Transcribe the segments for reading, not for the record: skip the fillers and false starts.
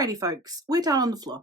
Alrighty folks, we're down on the floor.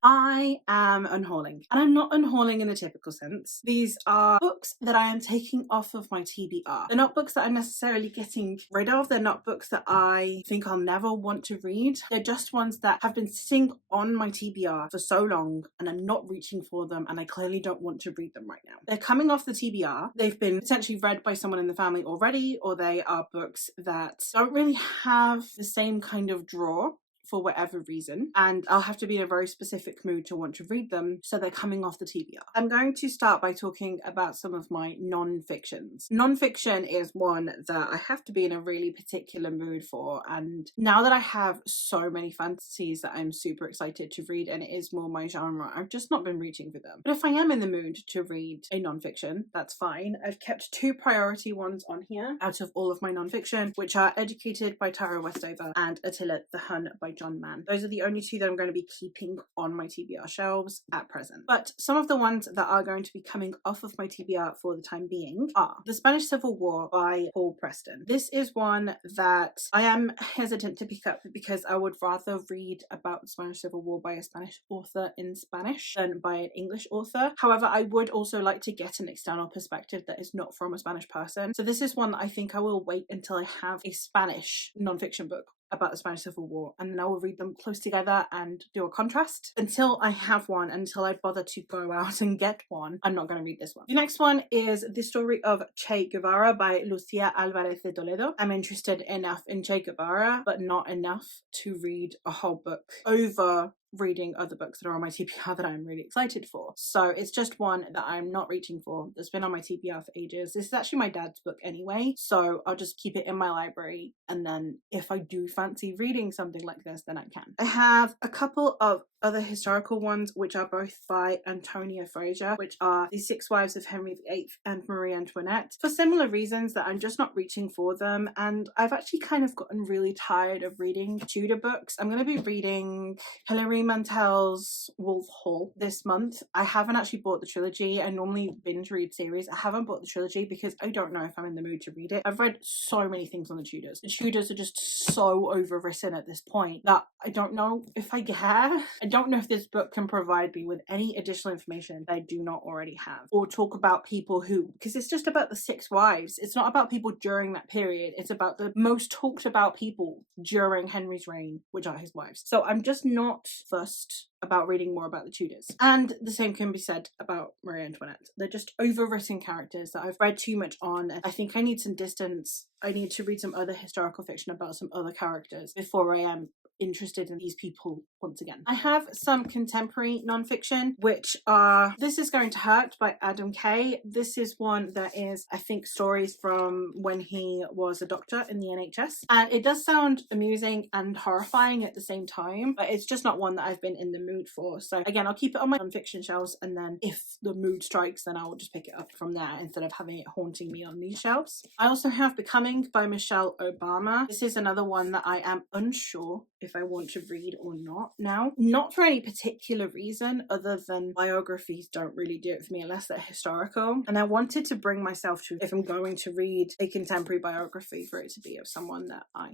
I am unhauling, and I'm not unhauling in the typical sense. These are books that I am taking off of my TBR. They're not books that I'm necessarily getting rid of. They're not books that I think I'll never want to read. They're just ones that have been sitting on my TBR for so long, and I'm not reaching for them, and I clearly don't want to read them right now. They're coming off the TBR. They've been potentially read by someone in the family already, or they are books that don't really have the same kind of draw for whatever reason, and I'll have to be in a very specific mood to want to read them, so they're coming off the TBR. I'm going to start by talking about some of my non-fictions. Non-fiction is one that I have to be in a really particular mood for, and now that I have so many fantasies that I'm super excited to read and it is more my genre, I've just not been reaching for them. But if I am in the mood to read a non-fiction, that's fine. I've kept two priority ones on here out of all of my non-fiction, which are Educated by Tara Westover and Attila the Hun by John Mann. Those are the only two that I'm going to be keeping on my TBR shelves at present. But some of the ones that are going to be coming off of my TBR for the time being are The Spanish Civil War by Paul Preston. This is one that I am hesitant to pick up because I would rather read about the Spanish Civil War by a Spanish author in Spanish than by an English author. However, I would also like to get an external perspective that is not from a Spanish person. So this is one that I think I will wait until I have a Spanish non-fiction book about the Spanish Civil War, and then I will read them close together and do a contrast. Until I have one, until I bother to go out and get one, I'm not going to read this one. The next one is The Story of Che Guevara by Lucia Alvarez de Toledo. I'm interested enough in Che Guevara, but not enough to read a whole book over reading other books that are on my TBR that I'm really excited for. So it's just one that I'm not reaching for, that's been on my TBR for ages. This is actually my dad's book anyway, so I'll just keep it in my library, and then if I do fancy reading something like this, then I can. I have a couple of other historical ones which are both by Antonia Fraser, which are The Six Wives of Henry VIII and Marie Antoinette, for similar reasons that I'm just not reaching for them, and I've actually kind of gotten really tired of reading Tudor books. I'm going to be reading Hilary Mantel's Wolf Hall this month. I haven't actually bought the trilogy. I normally binge read series. I haven't bought the trilogy because I don't know if I'm in the mood to read it. I've read so many things on the Tudors. The Tudors are just so overwritten at this point that I don't know if I care. I don't know if this book can provide me with any additional information that I do not already have, or talk about people who, because it's just about the six wives. It's not about people during that period. It's about the most talked about people during Henry's reign, which are his wives. So I'm just not fussed about reading more about the Tudors. And the same can be said about Marie Antoinette. They're just overwritten characters that I've read too much on. I think I need some distance. I need to read some other historical fiction about some other characters before I am interested in these people once again. I have some contemporary non-fiction, which are This Is Going to Hurt by Adam Kay. This is one that is, I think, stories from when he was a doctor in the NHS. And it does sound amusing and horrifying at the same time, but it's just not one that I've been in the mood for. So again, I'll keep it on my non-fiction shelves, and then if the mood strikes, then I will just pick it up from there instead of having it haunting me on these shelves. I also have Becoming by Michelle Obama. This is another one that I am unsure if I want to read or not now. Not for any particular reason other than biographies don't really do it for me unless they're historical. And I wanted to bring myself to, if I'm going to read a contemporary biography, for it to be of someone that I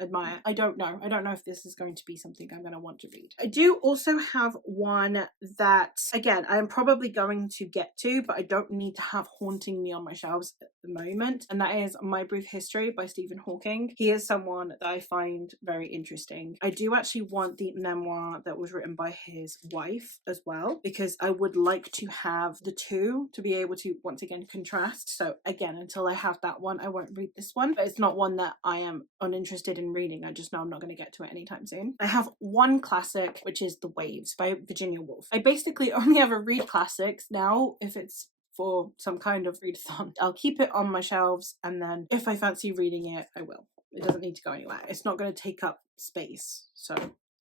admire. I don't know if this is going to be something I'm going to want to read. I do also have one that, again, I'm probably going to get to, but I don't need to have haunting me on my shelves at the moment, and that is My Brief History by Stephen Hawking. He is someone that I find very interesting. I do actually want the memoir that was written by his wife as well, because I would like to have the two to be able to once again contrast. So again, until I have that one, I won't read this one, but it's not one that I am uninterested in reading. I just know I'm not going to get to it anytime soon. I have one classic, which is The Waves by Virginia Woolf. I basically only ever read classics now if it's for some kind of readathon. I'll keep it on my shelves, and then if I fancy reading it, I will. It doesn't need to go anywhere. It's not going to take up space, so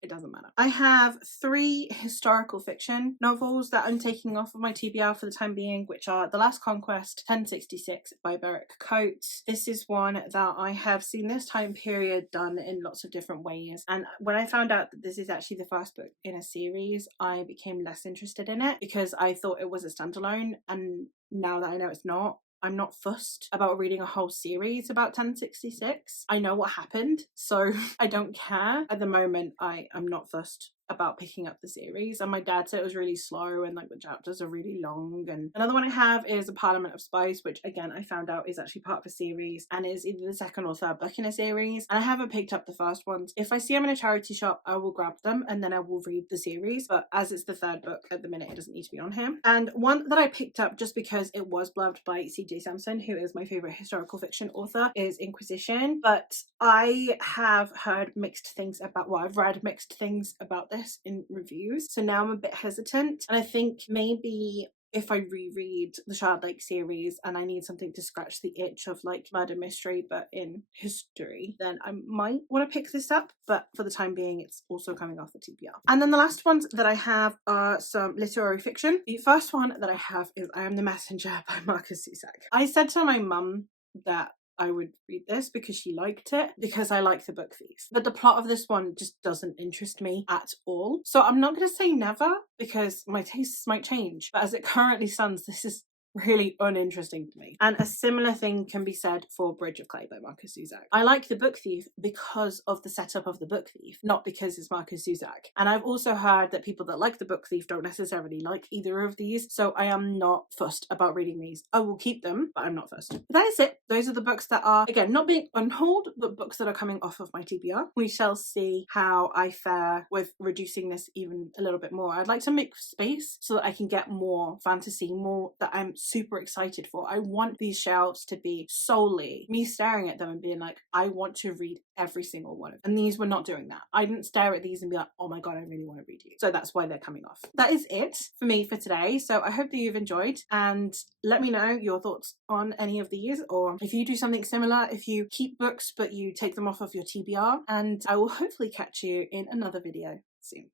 it doesn't matter. I have 3 historical fiction novels that I'm taking off of my TBR for the time being, which are The Last Conquest, 1066 by Beric Coates. This is one that I have seen this time period done in lots of different ways, and when I found out that this is actually the first book in a series, I became less interested in it because I thought it was a standalone, and now that I know it's not, I'm not fussed about reading a whole series about 1066. I know what happened, so I don't care. At the moment, I'm not fussed about picking up the series, and my dad said it was really slow and like the chapters are really long. And another one I have is A Parliament of Spice, which again I found out is actually part of a series and is either the second or third book in a series, and I haven't picked up the first ones. If I see them in a charity shop, I will grab them and then I will read the series, but as it's the third book at the minute, it doesn't need to be on here. And one that I picked up just because it was blurbed by CJ Sampson, who is my favorite historical fiction author, is Inquisition. But I have heard mixed things about, well, I've read mixed things about this in reviews, so now I'm a bit hesitant, and I think maybe if I reread the Childlike series and I need something to scratch the itch of like murder mystery but in history, then I might want to pick this up, but for the time being it's also coming off the TBR. And then the last ones that I have are some literary fiction. The first one that I have is I Am the Messenger by Marcus Zusak. I said to my mum that I would read this because she liked it, because I like the book Thief. But the plot of this one just doesn't interest me at all. So I'm not going to say never, because my tastes might change. But as it currently stands, this is really uninteresting to me. And a similar thing can be said for Bridge of Clay by Marcus Zusak. I like The Book Thief because of the setup of The Book Thief, not because it's Marcus Zusak. And I've also heard that people that like The Book Thief don't necessarily like either of these, so I am not fussed about reading these. I will keep them, but I'm not fussed. But that is it. Those are the books that are, again, not being on hold, but books that are coming off of my TBR. We shall see how I fare with reducing this even a little bit more. I'd like to make space so that I can get more fantasy, more that I'm super excited for. I want these shelves to be solely me staring at them and being like, I want to read every single one of them. And these were not doing that. I didn't stare at these and be like, oh my god, I really want to read you. So that's why they're coming off. That is it for me for today. So I hope that you've enjoyed, and let me know your thoughts on any of these, or if you do something similar, if you keep books but you take them off of your TBR, and I will hopefully catch you in another video soon.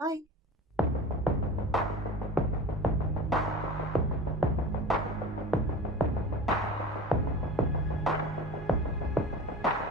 Bye.